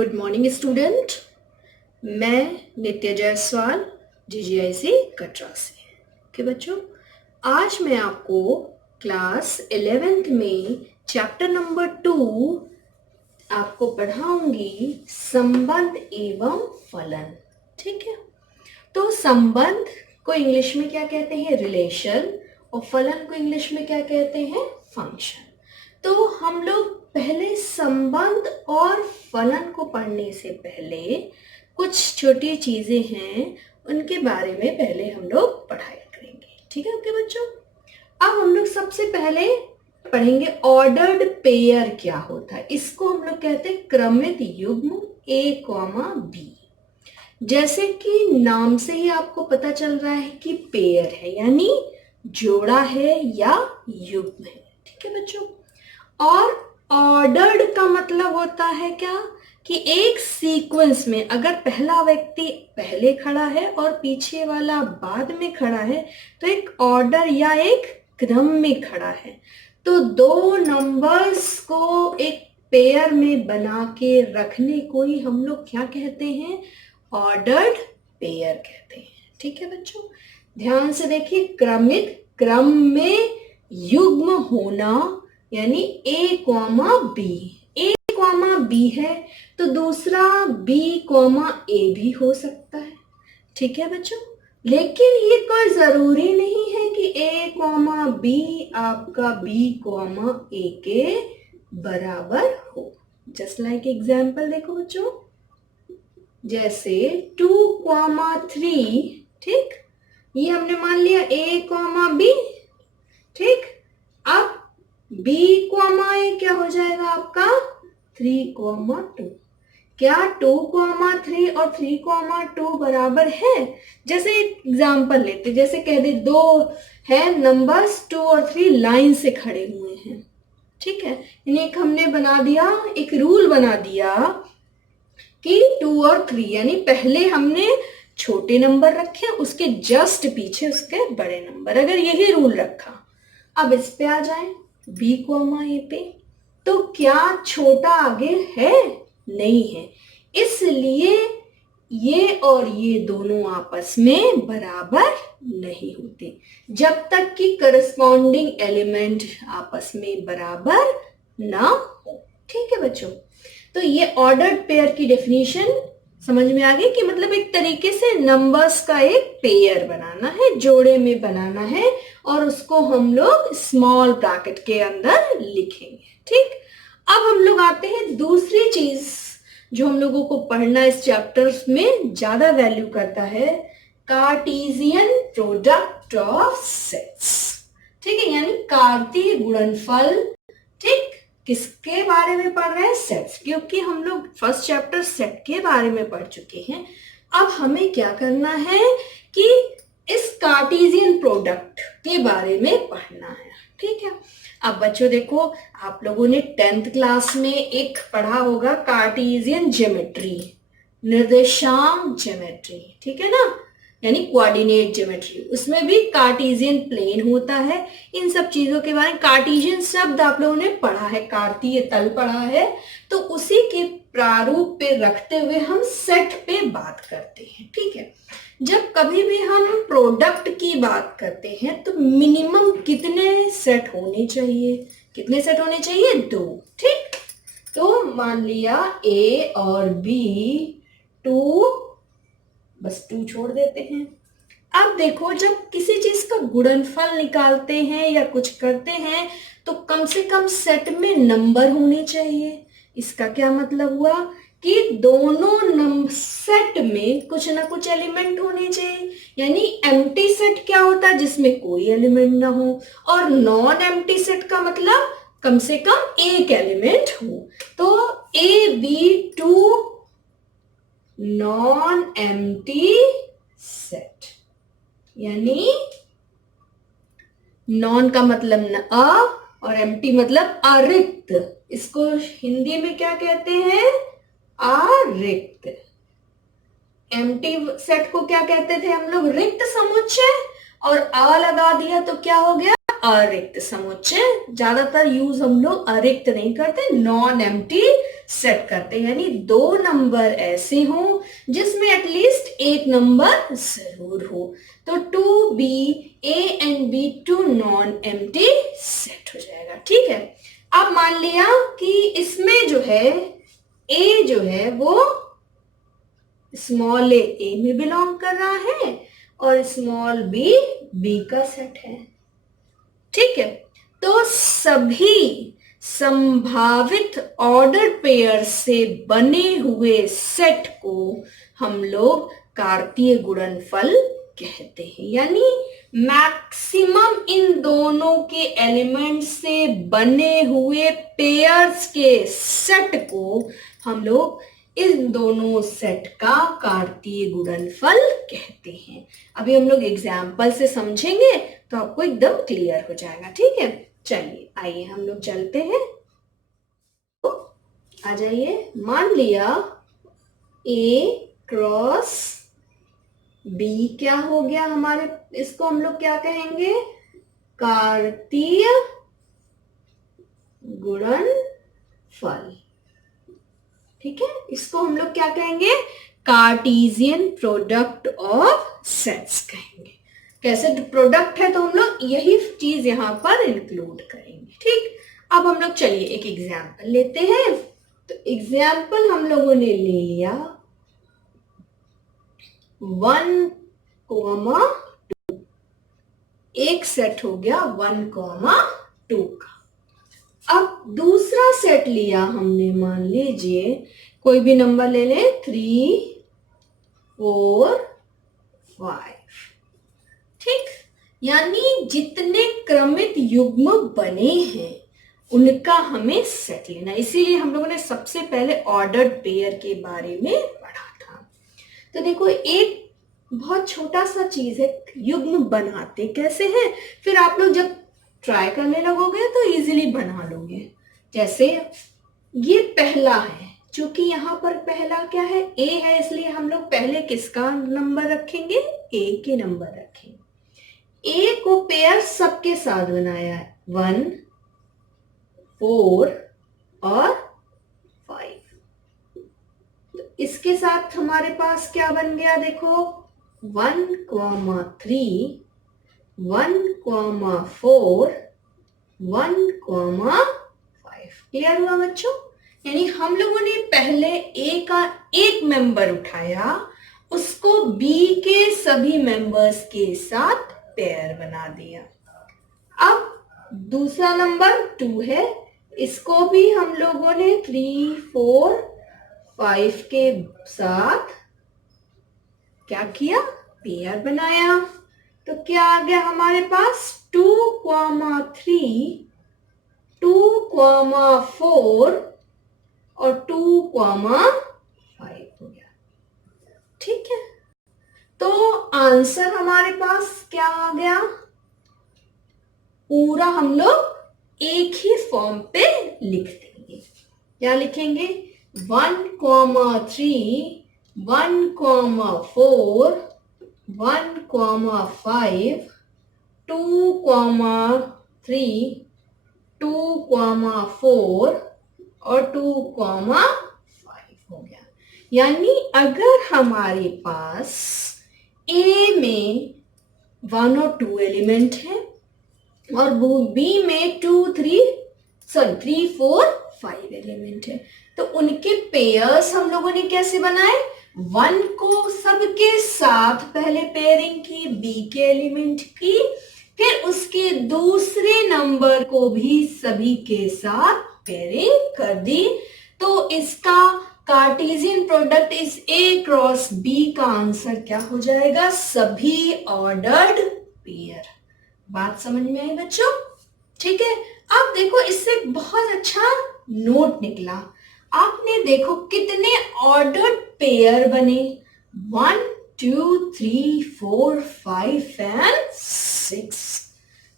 Good morning student. मैं नित्य Jaiswal GGIC Katra से। ओके बच्चों, आज मैं आपको क्लास 11th में चैप्टर नंबर 2 आपको पढ़ाऊंगी संबंध एवं फलन। ठीक है, तो संबंध को इंग्लिश में क्या कहते हैं? रिलेशन। और फलन को इंग्लिश में क्या कहते हैं? फंक्शन। तो हम लोग पहले संबंध और फलन को पढ़ने से पहले कुछ छोटी चीजें हैं, उनके बारे में पहले हम लोग पढ़ाई करेंगे। ठीक है ओके बच्चों, अब हम लोग सबसे पहले पढ़ेंगे ऑर्डर्ड पेयर क्या होता है। इसको हम लोग कहते हैं क्रमित युग्म A, B। जैसे कि नाम से ही आपको पता चल रहा है कि पेयर है, यानी जोड़ा है या युग्म है। ठीक है बच्चों, और ऑर्डर्ड का मतलब होता है क्या कि एक सीक्वेंस में अगर पहला व्यक्ति पहले खड़ा है और पीछे वाला बाद में खड़ा है तो एक ऑर्डर या एक क्रम में खड़ा है। तो दो नंबर्स को एक पेयर में बना के रखने को ही हम लोग क्या कहते हैं? ऑर्डर्ड पेयर कहते हैं। ठीक है बच्चों, ध्यान से देखिए, क्रमित क्रम में युग्म होना यानी A, B है तो दूसरा B, A भी हो सकता है। ठीक है बच्चों, लेकिन ये कोई जरूरी नहीं है कि A, B आपका B, A के बराबर हो। जस्ट लाइक एग्जाम्पल देखो बच्चों, जैसे 2, 3। ठीक, ये हमने मान लिया A, B। ठीक, अब B, A क्या हो जाएगा आपका? 3, 2। क्या 2, 3 और 3, 2 बराबर है? जैसे एग्जाम्पल लेते, जैसे कह दे दो है नंबर्स 2 और 3 लाइन से खड़े हुए हैं। ठीक है, यानी एक हमने बना दिया, एक रूल बना दिया कि 2 और 3, यानी पहले हमने छोटे नंबर रखे, उसके जस्ट पीछे उसके बड़े नंबर। अगर यही रूल रखा, अब इस पे आ जाए B, A पे, तो क्या छोटा आगे है? नहीं है, इसलिए ये और ये दोनों आपस में बराबर नहीं होते जब तक कि करस्पॉन्डिंग एलिमेंट आपस में बराबर ना हो। ठीक है बच्चों, तो ये ऑर्डर्ड पेयर की डेफिनेशन समझ में आ गई कि मतलब एक तरीके से नंबर्स का एक पेयर बनाना है, जोड़े में बनाना है, और उसको हम लोग स्मॉल ब्रैकेट के अंदर लिखेंगे। ठीक, अब हम लोग आते हैं दूसरी चीज जो हम लोगों को पढ़ना इस चैप्टर में ज्यादा वैल्यू करता है, कार्टेशियन प्रोडक्ट ऑफ सेट्स। ठीक है, यानी कार्तीय गुणनफल। ठीक, किसके बारे में पढ़ रहे हैं? सेट्स, क्योंकि हम लोग फर्स्ट चैप्टर सेट के बारे में पढ़ चुके हैं। अब हमें क्या करना है कि इस कार्टेशियन प्रोडक्ट के बारे में पढ़ना है। ठीक है, अब बच्चों देखो, आप लोगों ने 10th क्लास में एक पढ़ा होगा कार्टेशियन ज्योमेट्री, निर्देशांक ज्योमेट्री। ठीक है ना, यानी कोऑर्डिनेट ज्योमेट्री। उसमें भी कार्टेशियन प्लेन होता है। इन सब चीजों के बारे में कार्टेशियन शब्द आप लोगों ने पढ़ा है, कार्तीय तल पढ़ा है। तो उसी के प्रारूप पे रखते हुए हम सेट पे बात करते हैं। ठीक है, जब कभी भी हम प्रोडक्ट की बात करते हैं तो मिनिमम कितने सेट होने चाहिए? कितने सेट होने चाहिए? 2। ठीक, तो मान लिया A और B 2, बस 2 छोड़ देते हैं। अब देखो, जब किसी चीज का गुणनफल निकालते हैं या कुछ करते हैं तो कम से कम सेट में नंबर होने चाहिए। इसका क्या मतलब हुआ कि दोनों सेट में कुछ ना कुछ एलिमेंट होने चाहिए। यानी एम्प्टी सेट क्या होता है? जिसमें कोई एलिमेंट ना हो, और नॉन एम्प्टी सेट का मतलब कम से कम एक एलिमेंट हो। तो AB2 नॉन एम्प्टी सेट, यानी नॉन का मतलब न और एम्प्टी मतलब अरिक्त। इसको हिंदी में क्या कहते हैं? अरिक्त। एम्प्टी सेट को क्या कहते थे हम लोग? रिक्त समुच्चय। और लगा दिया तो क्या हो गया? अरिक्त समुच्चय। ज्यादातर यूज हम लोग अरिक्त नहीं करते, नॉन एम्प्टी सेट करते, यानी दो नंबर ऐसे हो जिसमें एटलीस्ट एक नंबर जरूर हो। तो 2b, a and b two non empty set हो जाएगा। ठीक है, अब मान लिया कि इसमें जो है a जो है वो स्मॉल ए में बिलोंग कर रहा है और स्मॉल बी का सेट है। ठीक है, तो सभी संभावित ऑर्डर पेयर से बने हुए सेट को हम लोग कार्तीय गुणनफल कहते हैं, यानी मैक्सिमम इन दोनों के एलिमेंट से बने हुए पेयर्स के सेट को हम लोग इन दोनों सेट का कार्तीय गुणनफल कहते हैं। अभी हम लोग एग्जाम्पल से समझेंगे तो आपको एकदम क्लियर हो जाएगा। ठीक है, चलिए आइए हम लोग चलते हैं। तो आ जाइए, मान लिया A क्रॉस B क्या हो गया हमारे, इसको हम लोग क्या कहेंगे, कार्तीय गुणनफल। ठीक है, इसको हम लोग क्या कहेंगे, कार्टेशियन प्रोडक्ट ऑफ सेट्स कहेंगे। कैसे प्रोडक्ट है तो हम लोग यही चीज यहां पर इंक्लूड करेंगे। ठीक, अब हम लोग चलिए एक एग्जाम्पल लेते हैं। तो एग्जाम्पल हम लोगों ने ले लिया 1,2, एक सेट हो गया 1,2 का। अब दूसरा सेट लिया हमने, मान लीजिए कोई भी नंबर ले लें 3, 4, 5। ठीक, यानी जितने क्रमित युग्म बने हैं उनका हमें सेट लेना, इसीलिए हम लोगों ने सबसे पहले ऑर्डर्ड पेयर के बारे में पढ़ा था। तो देखो, एक बहुत छोटा सा चीज है, युग्म बनाते कैसे हैं, फिर आप लोग जब ट्राई करने लगोगे तो इजीली बना लोगे। जैसे ये पहला है, चूंकि यहाँ पर पहला क्या है, ए है, इसलिए हम लोग पहले किसका नंबर रखेंगे, ए के नंबर रखेंगे। ए को पेयर सबके साथ बनाया है, 1, 4 और 5। तो इसके साथ हमारे पास क्या बन गया, देखो 1,3, 1,4, 1,5। क्लियर हुआ बच्चों? यानी हम लोगों ने पहले ए का एक मेंबर उठाया, उसको बी के सभी मेंबर्स के साथ पेयर बना दिया। अब दूसरा नंबर 2 है, इसको भी हम लोगों ने 3, 4, 5 के साथ क्या किया, पेयर बनाया। तो क्या आ गया हमारे पास, 2,3, 2,4 और 2,5 हो गया। ठीक है, तो आंसर हमारे पास क्या आ गया, पूरा हम लोग एक ही फॉर्म पे लिख देंगे। क्या लिखेंगे, 1,3, 1,4, 1,5, 2,3, 2,4 और 2,5 हो गया। यानी अगर हमारे पास ए में 1 और 2 एलिमेंट है और बी में 3, 4, 5 एलिमेंट है, तो उनके पेयर्स हम लोगों ने कैसे बनाए, 1 को सबके साथ पहले पेयरिंग की, बी के एलिमेंट की, फिर उसके दूसरे नंबर को भी सभी के साथ पेयरिंग कर दी। तो इसका कार्टेशियन प्रोडक्ट इस ए क्रॉस बी का आंसर क्या हो जाएगा, सभी ऑर्डर्ड पेयर। बात समझ में आई बच्चों? ठीक है, अब देखो इससे बहुत अच्छा नोट निकला। आपने देखो कितने ऑर्डर्ड पेयर बने, 1, 2, 3, 4, 5 एंड 6।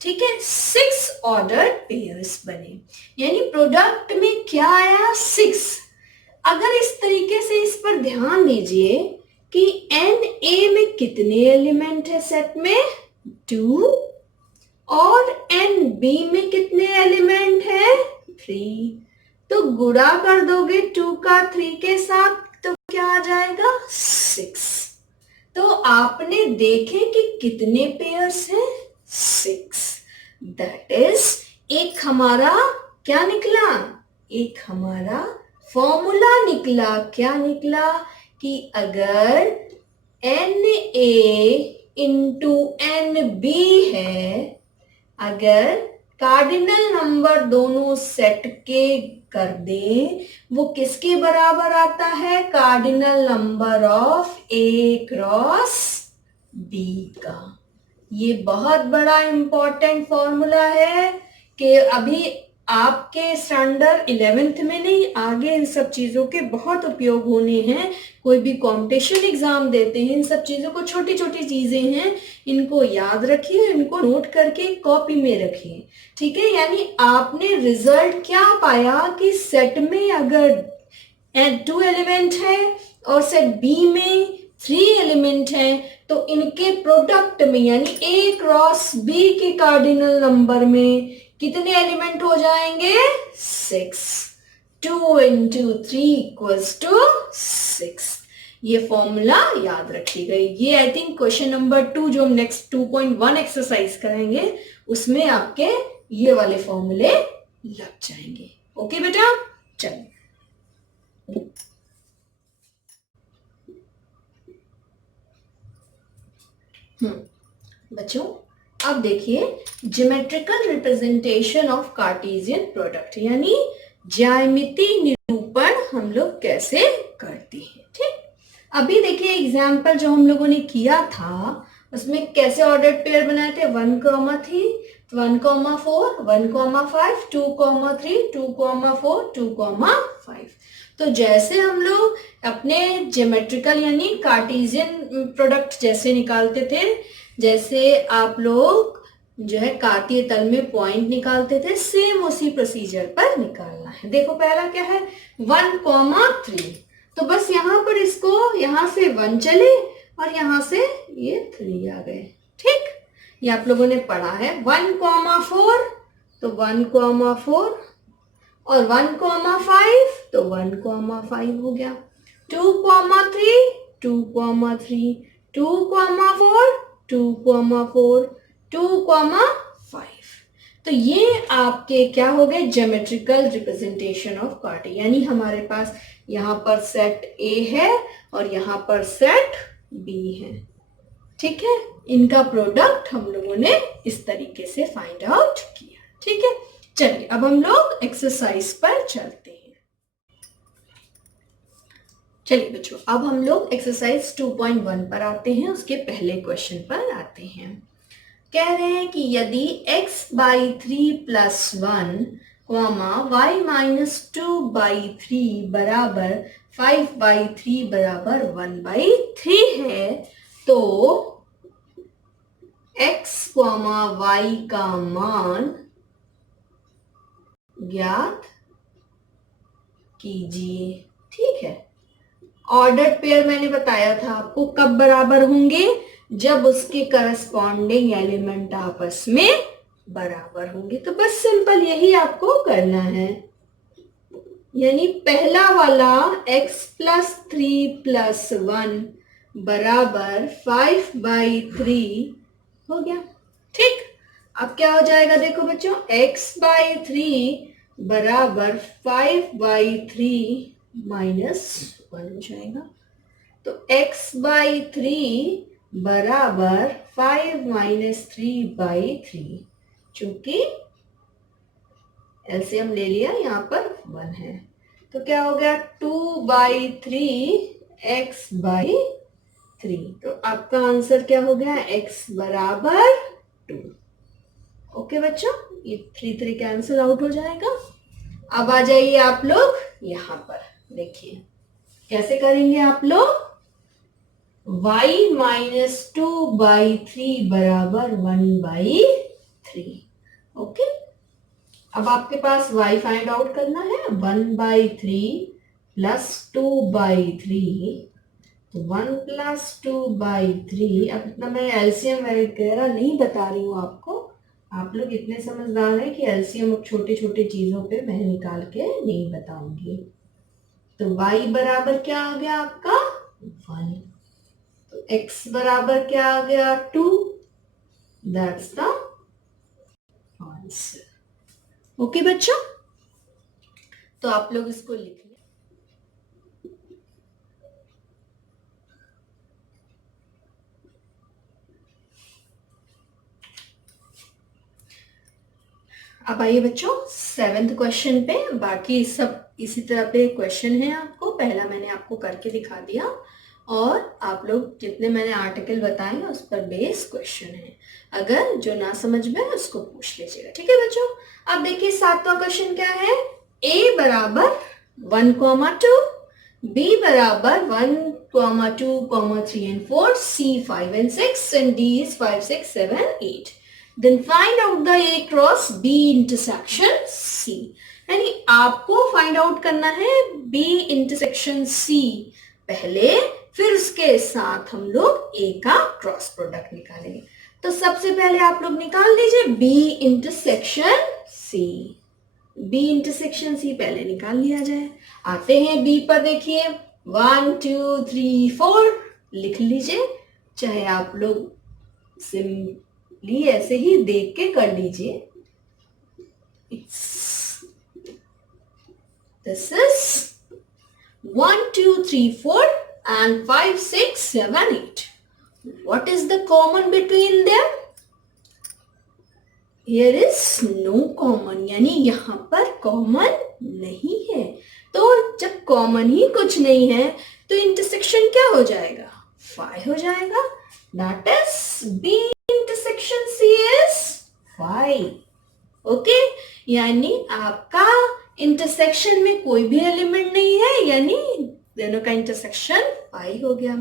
ठीक है, 6 ऑर्डर्ड पेयर्स बने, यानी प्रोडक्ट में क्या आया, 6। अगर इस तरीके से इस पर ध्यान दीजिए कि एन ए में कितने एलिमेंट है सेट में, 2, और एन बी में कितने एलिमेंट है? 3। तो गुणा कर दोगे 2 का 3 के साथ तो क्या आ जाएगा? 6। तो आपने देखे कि कितने पेयर्स हैं? 6। दैट इज एक हमारा क्या निकला? एक हमारा फॉर्मूला निकला। क्या निकला? कि अगर n A into n B है, अगर कार्डिनल नंबर दोनों सेट के कर दे, वो किसके बराबर आता है? Cardinal number of A cross B का। ये बहुत बड़ा इंपॉर्टेंट फॉर्मूला है कि अभी आपके स्टैंडर्ड 11th में नहीं, आगे इन सब चीजों के बहुत उपयोग होने हैं। कोई भी कंपटीशन एग्जाम देते हैं, इन सब चीजों को, छोटी छोटी चीजें हैं, इनको याद रखिए, इनको नोट करके कॉपी में रखिए। ठीक है, यानी आपने रिजल्ट क्या पाया कि सेट में अगर 2 एलिमेंट है और सेट बी में 3 एलिमेंट हैं, तो इनके प्रोडक्ट में यानी ए क्रॉस बी के कार्डिनल नंबर में कितने एलिमेंट हो जाएंगे? 6। 2 into 3 equals to 6। ये फॉर्मूला याद रखिएगा। ये आई थिंक क्वेश्चन नंबर 2 जो हम नेक्स्ट 2.1 एक्सरसाइज करेंगे उसमें आपके ये वाले फॉर्मूले लग जाएंगे। ओके बेटा, चलिए बच्चों, अब देखिए geometrical representation of Cartesian product यानी ज्यामितीय निरूपण हम लोग कैसे करते हैं। ठीक, अभी देखिए एग्जाम्पल जो हम लोगों ने किया था उसमें कैसे ऑर्डर्ड पेयर बनाए थे? 1,3, 1,4, 1,5, 2,3, 2,4, 2,5। तो जैसे हम लोग अपने ज्योमेट्रिकल यानी कार्टेशियन प्रोडक्ट जैसे निकालते थे, जैसे आप लोग जो है कार्तीय तल में पॉइंट निकालते थे, सेम उसी प्रोसीजर पर निकालना है। देखो पहला क्या है? 1,3। तो बस यहाँ पर इसको यहाँ से 1 चले और यहाँ से ये 3 आ गए। ठीक, ये आप लोगों ने पढ़ा है। 1,4 तो 1,4 और 1,5 तो 1,5 हो गया। 2,3 2,3 2,4 2,4 2,5। तो ये आपके क्या हो गए? ज्योमेट्रिकल रिप्रेजेंटेशन ऑफ कार्टेशियन, यानी हमारे पास यहाँ पर सेट ए है और यहाँ पर सेट बी है। ठीक है, इनका प्रोडक्ट हम लोगों ने इस तरीके से फाइंड आउट किया। ठीक है, चलिए अब हम लोग एक्सरसाइज पर चलते हैं। चलिए बच्चों, अब हम लोग एक्सरसाइज 2.1 पर आते हैं, उसके पहले क्वेश्चन पर आते हैं। कह रहे हैं कि यदि x/3 + 1, y-2/3 बराबर 5/3 बराबर 1/3 है, तो x, y का मान ज्ञात कीजिए। ठीक है, ऑर्डर्ड पेयर मैंने बताया था आपको कब बराबर होंगे? जब उसके करस्पॉन्डिंग एलिमेंट आपस में बराबर होंगे। तो बस सिंपल यही आपको करना है, यानी पहला वाला x + 3 + 1 बराबर 5/3 हो गया। ठीक, अब क्या हो जाएगा? देखो बच्चों, x/3 बराबर 5/3 - 1 हो जाएगा। तो x/3 बराबर 5 - 3/3, चूंकि एलसीएम ले लिया, यहाँ पर 1 है, तो क्या हो गया? 2/3 x/3। तो आपका आंसर क्या हो गया? x बराबर 2। ओके बच्चों, ये 3 कैंसिल आउट हो जाएगा। अब आ जाइए आप लोग यहाँ पर, देखिए कैसे करेंगे आप लोग। y - 2/3 बराबर 1/3। ओके, अब आपके पास y फाइंड आउट करना है। 1/3 + 2/3, तो 1 + 2/3। अब इतना मैं एलसीएम वगैरह नहीं बता रही हूँ आपको, आप लोग इतने समझदार हैं कि एलसीएम अब छोटे छोटे चीजों पे मैं निकाल के नहीं बताऊंगी। तो y बराबर क्या आ गया आपका 1, तो x बराबर क्या आ गया 2, दैट्स द आंसर। ओके बच्चों, तो आप लोग इसको लिख लें। अब आइए बच्चों 7th क्वेश्चन पे। बाकी सब इसी तरह पे क्वेश्चन है आपको, पहला मैंने आपको करके दिखा दिया और आप लोग जितने मैंने आर्टिकल बताए उस पर बेस क्वेश्चन है। अगर जो ना समझ में उसको पूछ लीजिएगा, ठीक है बच्चों। अब देखिए 7वां क्वेश्चन क्या है। a बराबर 1,2, b बराबर 1,2, 3 and 4, c 5 and 6 and d is 5, 6, 7, 8. Then find out the A cross B intersection C. यानी आपको फाइंड आउट करना है B इंटरसेक्शन C पहले, फिर उसके साथ हम लोग A का क्रॉस प्रोडक्ट निकालेंगे। तो सबसे पहले आप लोग निकाल लीजिए B intersection C। B intersection C पहले निकाल लिया जाए। आते हैं B पर, देखिए 1, 2, 3, 4 लिख लीजिए, चाहे आप लोग सिंपली ऐसे ही देख के कर लीजिए। This is 1, 2, 3, 4 and 5, 6, 7, 8. What is the common between them? Here is no common, यानी यहाँ पर कॉमन नहीं है। तो जब कॉमन ही कुछ नहीं है तो इंटरसेक्शन क्या हो जाएगा 5 हो जाएगा। That is B intersection C is 5. Okay, यानी आपका इंटरसेक्शन में कोई भी एलिमेंट नहीं है, यानी दोनों का इंटरसेक्शन 5 हो गया।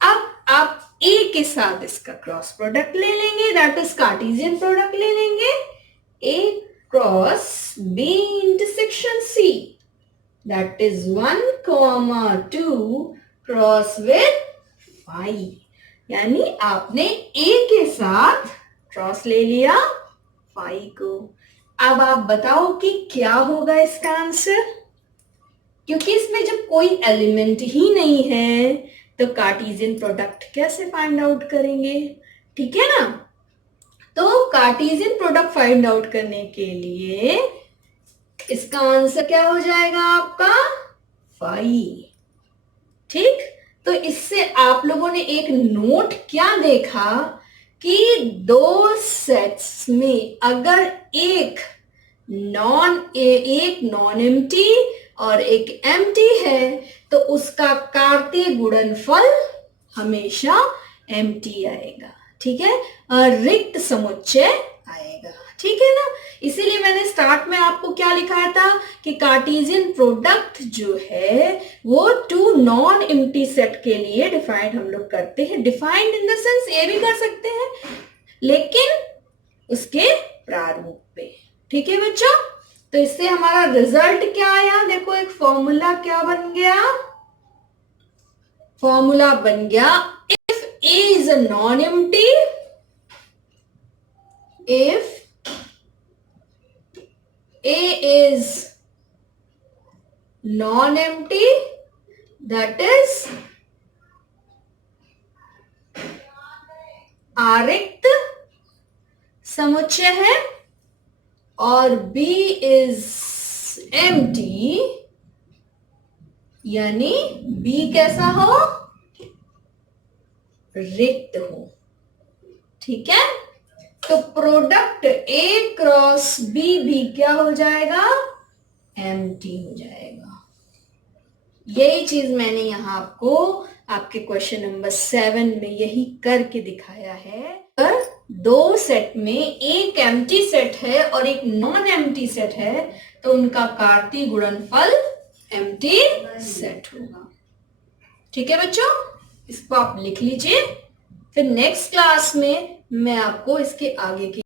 अब आप A के साथ इसका क्रॉस प्रोडक्ट ले लेंगे, दैट इज कार्टेशियन प्रोडक्ट ले लेंगे। A cross B intersection C, that is 1,2 cross with 5, यानी आपने A के साथ क्रॉस ले लिया 5 को। अब आप बताओ कि क्या होगा इसका आंसर, क्योंकि इसमें जब कोई एलिमेंट ही नहीं है तो कार्टेशियन प्रोडक्ट कैसे फाइंड आउट करेंगे, ठीक है ना। तो कार्टेशियन प्रोडक्ट फाइंड आउट करने के लिए इसका आंसर क्या हो जाएगा आपका 5, ठीक। तो इससे आप लोगों ने एक नोट क्या देखा कि दो सेट्स में अगर एक नॉन एम्प्टी और एक एम्प्टी है तो उसका कार्तीय गुणनफल हमेशा एम्प्टी आएगा, ठीक है, और रिक्त समुच्चय आएगा, ठीक है ना। इसीलिए मैंने स्टार्ट में आपको क्या लिखाया था कि कार्टेशियन प्रोडक्ट जो है वो 2 नॉन एम्प्टी सेट के लिए डिफाइंड हम लोग करते हैं। डिफाइंड इन द सेंस ये भी कर सकते हैं, लेकिन उसके प्रारूप पे, ठीक है बच्चों। तो इससे हमारा रिजल्ट क्या आया, देखो एक फॉर्मूला क्या बन गया, फॉर्मूला बन गया if A is a non-empty, if A is non-empty, that is आरिक्त समुच्चय है, और B is empty, यानी B कैसा हो रिक्त हो, ठीक है। तो प्रोडक्ट A क्रॉस B भी क्या हो जाएगा एम्प्टी हो जाएगा। यही चीज मैंने यहां आपको आपके क्वेश्चन नंबर 7 में यही करके दिखाया है। अगर दो सेट में एक एम्प्टी सेट है और एक नॉन एम्प्टी सेट है तो उनका कार्तीय गुणनफल एम्प्टी सेट होगा, ठीक है बच्चों। इसको आप लिख लीजिए, फिर नेक्स्ट क्लास में मैं आपको इसके आगे की